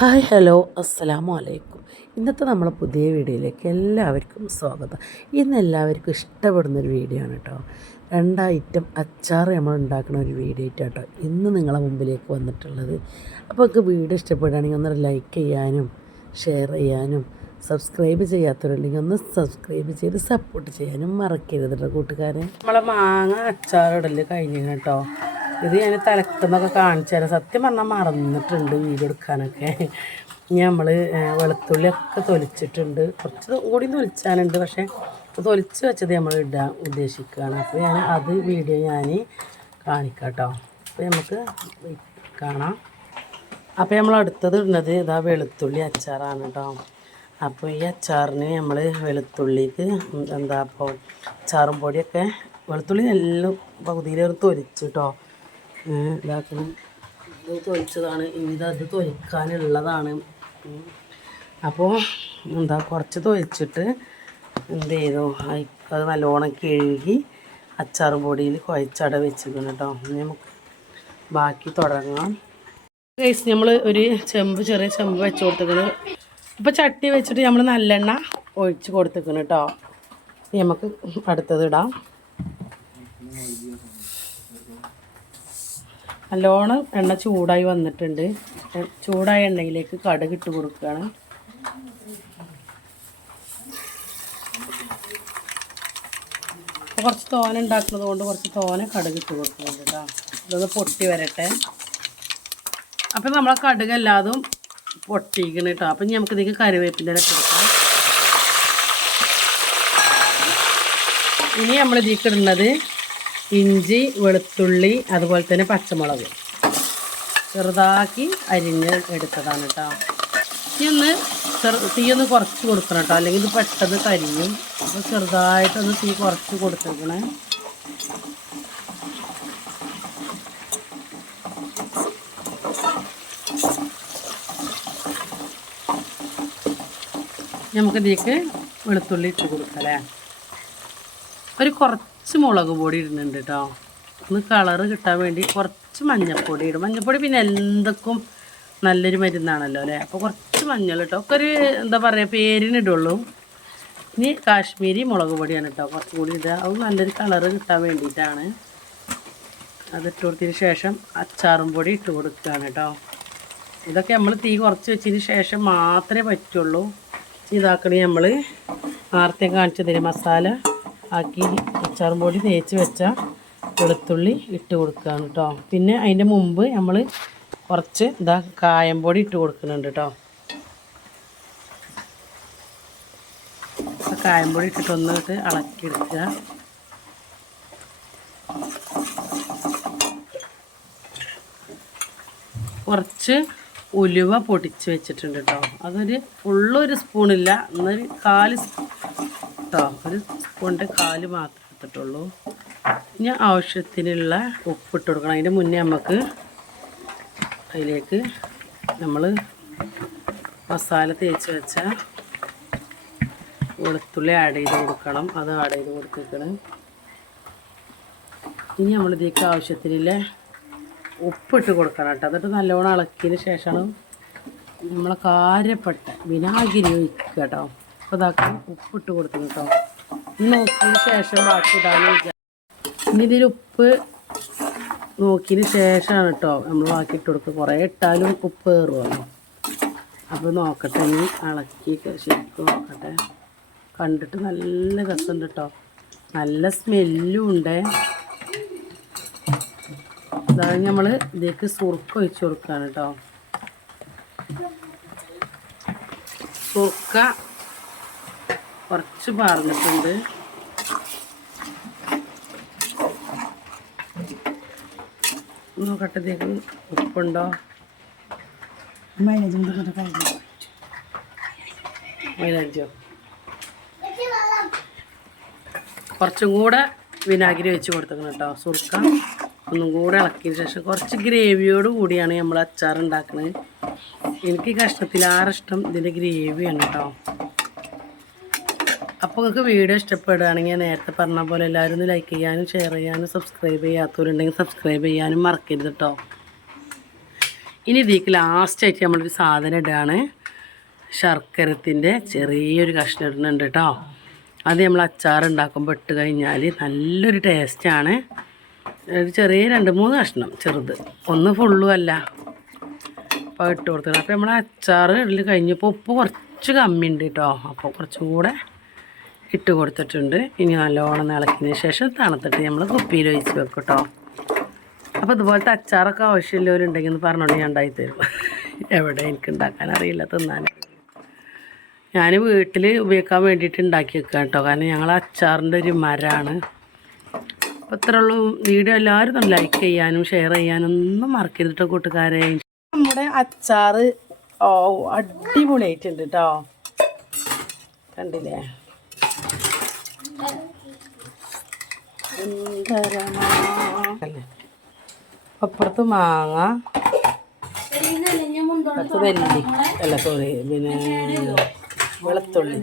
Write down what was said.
Hi hello അസ്സലാമു അലൈക്കും. ഇന്നത്തെ നമ്മളെ പുതിയ വീഡിയോയിലേക്ക് എല്ലാവർക്കും സ്വാഗതം. ഇന്ന് എല്ലാവർക്കും ഇഷ്ടപ്പെടുന്നൊരു വീഡിയോ ആണ് കേട്ടോ. 2 ഐറ്റം അച്ചാർ നമ്മൾ ഉണ്ടാക്കുന്ന ഒരു വീഡിയോ ആയിട്ടോ ഇന്ന് നിങ്ങളെ മുമ്പിലേക്ക് വന്നിട്ടുള്ളത്. അപ്പോൾ നിങ്ങൾക്ക് വീഡിയോ ഇഷ്ടപ്പെടുകയാണെങ്കിൽ ഒന്ന് ലൈക്ക് ചെയ്യാനും ഷെയർ ചെയ്യാനും സബ്സ്ക്രൈബ് ചെയ്യാത്തവരുണ്ടെങ്കിൽ ഒന്ന് സബ്സ്ക്രൈബ് ചെയ്ത് സപ്പോർട്ട് ചെയ്യാനും മറക്കരുത് കേട്ടോ കൂട്ടുകാരെ. നമ്മളെ മാങ്ങ അച്ചാറിടൽ കഴിഞ്ഞു കേട്ടോ. ഇത് ഞാൻ തലക്കുന്നൊക്കെ കാണിച്ചു തരാം. സത്യം പറഞ്ഞാൽ മറന്നിട്ടുണ്ട് വീഡിയോ എടുക്കാനൊക്കെ. നമ്മൾ വെളുത്തുള്ളിയൊക്കെ തൊലിച്ചിട്ടുണ്ട്, കുറച്ച് കൂടി തൊലിച്ചാനുണ്ട്. പക്ഷേ തൊലിച്ച് വെച്ചത് നമ്മൾ ഇടാൻ ഉദ്ദേശിക്കുകയാണ്. അപ്പോൾ അത് വീഡിയോ ഞാൻ കാണിക്കാം കേട്ടോ. അപ്പോൾ നമുക്ക് കാണാം. അപ്പോൾ നമ്മൾ അടുത്തത് ഇടുന്നത് ഇതാ വെളുത്തുള്ളി അച്ചാറാണ് കേട്ടോ. അപ്പോൾ ഈ അച്ചാറിന് നമ്മൾ വെളുത്തുള്ളിക്ക് അപ്പോൾ അച്ചാറും പൊടിയൊക്കെ വെളുത്തുള്ളി എല്ലാം പകുതിയിലേറെ തൊലിച്ച് കേട്ടോ ഇതാക്കണം. ഇത് തൊലിച്ചതാണ്, ഇനി അത് തൊലിക്കാനുള്ളതാണ്. അപ്പോൾ കുറച്ച് തൊലിച്ചിട്ട് എന്ത് ചെയ്തു, അത് നല്ലോണം കഴുകി അച്ചാർ പൊടിയിൽ കുഴച്ചട വെച്ചിരിക്കണം കേട്ടോ. നമുക്ക് ബാക്കി തുടങ്ങാം. നമ്മൾ ഒരു ചെറിയ ചെമ്പ് വെച്ച് കൊടുത്തിരിക്കണം. ഇപ്പോൾ ചട്ടി വെച്ചിട്ട് നമ്മൾ നല്ലെണ്ണ ഒഴിച്ച് കൊടുത്തിരിക്കണം കേട്ടോ. നമുക്ക് അടുത്തത് ഇടാം. നല്ലോണം എണ്ണ ചൂടായി വന്നിട്ടുണ്ട്. ചൂടായ എണ്ണയിലേക്ക് കടുക് ഇട്ട് കൊടുക്കുകയാണ്. കുറച്ച് തോന ഉണ്ടാക്കുന്നത് കൊണ്ട് കുറച്ച് തോന കടുക് ഇട്ട് കൊടുക്കുന്നുണ്ട് കേട്ടോ. ഇതൊന്ന് പൊട്ടി വരട്ടെ. അപ്പം നമ്മളെ കടുക് എല്ലാതും പൊട്ടിക്കണം കേട്ടോ. അപ്പം നമുക്ക് ഇതിലേക്ക് കറിവേപ്പില കൊടുക്കാം. ഇനി നമ്മൾ ഇതിലേക്ക് ഇടുന്നത് ഇഞ്ചി, വെളുത്തുള്ളി, അതുപോലെ തന്നെ പച്ചമുളക് ചെറുതാക്കി അരിഞ്ഞ് എടുത്തതാണ് കേട്ടോ. തീയൊന്ന് കുറച്ച് കൊടുക്കണം കേട്ടോ, അല്ലെങ്കിൽ ഇത് പെട്ടെന്ന് കരിയും. അപ്പോൾ ചെറുതായിട്ടൊന്ന് തീ കുറച്ച് കൊടുത്തേക്കണേ. നമുക്കിതിലേക്ക് വെളുത്തുള്ളി ഇട്ട് കൊടുക്കല്ലേ. ഒരു കുറച്ച് മുളക് പൊടി ഇടുന്നുണ്ട് കേട്ടോ. ഒന്ന് കളറ് കിട്ടാൻ വേണ്ടി കുറച്ച് മഞ്ഞൾപ്പൊടി ഇടും. മഞ്ഞൾപ്പൊടി പിന്നെ എന്തൊക്കെ നല്ലൊരു മരുന്നാണല്ലോ അല്ലേ. അപ്പോൾ കുറച്ച് മഞ്ഞൾ കേട്ടോ. ഒക്കെ ഒരു എന്താ പറയുക പേരിനിടുള്ളൂ. ഇനി കാശ്മീരി മുളക് പൊടിയാണ് കേട്ടോ കുറച്ച് കൂടി ഇടുക. അത് നല്ലൊരു കളറ് കിട്ടാൻ വേണ്ടിയിട്ടാണ്. അതിട്ട് കൊടുത്തതിന് ശേഷം അച്ചാറും പൊടി ഇട്ട് കൊടുക്കുകയാണ് കേട്ടോ. ഇതൊക്കെ നമ്മൾ തീ കുറച്ച് വെച്ചതിന് ശേഷം മാത്രമേ പറ്റുള്ളൂ. ഇതാക്കണേ നമ്മൾ നേരത്തെ കാണിച്ചതിന് മസാല ആക്കി അച്ചാറും പൊടി തേച്ച് വെച്ച വെളുത്തുള്ളി ഇട്ട് കൊടുക്കുകയാണ് കേട്ടോ. പിന്നെ അതിൻ്റെ മുമ്പ് നമ്മൾ കുറച്ച് കായം പൊടി ഇട്ട് കൊടുക്കുന്നുണ്ട് കേട്ടോ. കായം പൊടി ഇട്ടിട്ട് ഒന്നിട്ട് ഇളക്കിയെടുക്കുക. കുറച്ച് ഉലുവ പൊടിച്ച് വെച്ചിട്ടുണ്ട് കേട്ടോ. അതൊരു ഫുള്ളൊരു സ്പൂണില്ല, എന്നൊരു 4 കേട്ടോ. ഒരു സ്പൂണിൻ്റെ 4 മാത്രമേ എടുത്തിട്ടുള്ളൂ. ഇനി ആവശ്യത്തിനുള്ള ഉപ്പിട്ട് കൊടുക്കണം. അതിൻ്റെ മുന്നേ നമുക്ക് അതിലേക്ക് നമ്മൾ മസാല തേച്ച് വെച്ച വെളുത്തുള്ളി ആഡ് ചെയ്ത് കൊടുക്കണം. അത് ആഡ് ചെയ്ത് കൊടുത്തിരിക്കണം. ഇനി നമ്മളിതിലേക്ക് ആവശ്യത്തിനുള്ള ഉപ്പിട്ട് കൊടുക്കണം കേട്ടോ. എന്നിട്ട് നല്ലോണം ഇളക്കിയതിന് ശേഷമാണ് നമ്മളെ കാര്യപ്പെട്ട വിനാഗിരി ഒഴിക്കുക കേട്ടോ. അപ്പോൾ ഇതാക്കി ഉപ്പിട്ട് കൊടുക്കണം കേട്ടോ. ഇനി നോക്കിയതിന് ശേഷം ബാക്കി ഇടാനും ഇനി ഇതിൽ ഉപ്പ് നോക്കിയതിന് ശേഷമാണ് കേട്ടോ നമ്മൾ ബാക്കി ഇട്ട് കൊടുക്കുക. കുറേ ഇട്ടാലും ഉപ്പ് കയറുമല്ലോ. അപ്പോൾ നോക്കട്ടെ, ഇനി ഇളക്കി ശരിക്കും നോക്കട്ടെ. കണ്ടിട്ട് നല്ല രസമുണ്ട് കേട്ടോ, നല്ല സ്മെല്ലും ഉണ്ട്. അതാണ് നമ്മൾ ഇതിലേക്ക് സുർക്ക ഒഴിച്ച് കൊടുക്കുകയാണ് കേട്ടോ. സുർക്ക കുറച്ച് പാർന്നിട്ടുണ്ട്. നോക്കട്ടെ ഇതിലേക്ക് ഉപ്പുണ്ടോ. മൈലാഞ്ചോ കുറച്ചും കൂടെ വിനാഗിരി വെച്ച് കൊടുത്തേക്കണം കേട്ടോ. സുർക്ക ഒന്നും കൂടെ ഇളക്കിയതിന് ശേഷം കുറച്ച് ഗ്രേവിയോട് കൂടിയാണ് നമ്മൾ അച്ചാർ ഉണ്ടാക്കുന്നത്. എനിക്ക് കഷ്ണത്തിലാറ് ഇഷ്ടം ഇതിൻ്റെ ഗ്രേവിയാണ് കേട്ടോ. അപ്പോൾ നിങ്ങൾക്ക് വീഡിയോ ഇഷ്ടപ്പെടുകയാണെങ്കിൽ നേരത്തെ പറഞ്ഞ പോലെ എല്ലാവരും ഒന്ന് ലൈക്ക് ചെയ്യാനും ഷെയർ ചെയ്യാനും സബ്സ്ക്രൈബ് ചെയ്യാത്തവരുണ്ടെങ്കിൽ സബ്സ്ക്രൈബ് ചെയ്യാനും മറക്കരുത് കേട്ടോ. ഇനി ഇതിലേക്ക് ലാസ്റ്റായിട്ട് നമ്മളൊരു സാധനം ഇടുകയാണ്. ശർക്കരത്തിൻ്റെ ചെറിയൊരു കഷ്ണം ഇടുന്നുണ്ട് കേട്ടോ. അത് നമ്മൾ അച്ചാർ ഉണ്ടാക്കുമ്പോൾ ഇട്ട് കഴിഞ്ഞാൽ നല്ലൊരു ടേസ്റ്റാണ്. ഒരു ചെറിയ 2-3 കഷ്ണം ചെറുത്, ഒന്ന് ഫുള്ളും അല്ല. അപ്പോൾ ഇട്ട് കൊടുത്തത്. അപ്പോൾ നമ്മൾ അച്ചാർ ഇടൽ കഴിഞ്ഞപ്പോൾ ഉപ്പ് കുറച്ച് കമ്മിയുണ്ട് കേട്ടോ. അപ്പോൾ കുറച്ചും കൂടെ ഇട്ട് കൊടുത്തിട്ടുണ്ട്. ഇനി നല്ലോണം ഇളക്കിയതിന് ശേഷം തണുത്തിട്ട് നമ്മൾ കുപ്പിയിൽ ഒഴിച്ച് വെക്കും കേട്ടോ. അപ്പോൾ ഇതുപോലത്തെ അച്ചാറൊക്കെ ആവശ്യമില്ലവരുണ്ടെങ്കിൽ എന്ന് പറഞ്ഞുകൊണ്ട് ഞാൻ ഉണ്ടാക്കിത്തരും. എവിടെ എനിക്ക് ഉണ്ടാക്കാൻ അറിയില്ല, തിന്നാൻ. ഞാൻ വീട്ടിൽ ഉപയോഗിക്കാൻ വേണ്ടിയിട്ട് ഉണ്ടാക്കി വെക്കുക കേട്ടോ. കാരണം ഞങ്ങൾ അച്ചാറിൻ്റെ ഒരു മരമാണ്. അപ്പോൾ ഇത്രയുള്ളൂ. വീഡിയോ എല്ലാവരും ഒന്ന് ലൈക്ക് ചെയ്യാനും ഷെയർ ചെയ്യാനും ഒന്നും മറക്കരുത് കൂട്ടുകാരെ. നമ്മുടെ അച്ചാർ അടിപൊളിയായിട്ടുണ്ട് കേട്ടോ. കണ്ടില്ലേ? അപ്പുറത്ത് മാങ്ങ, അപ്പുറത്ത് നെല്ലി, അല്ല സോറി, പിന്നെ വെളുത്തുള്ളി.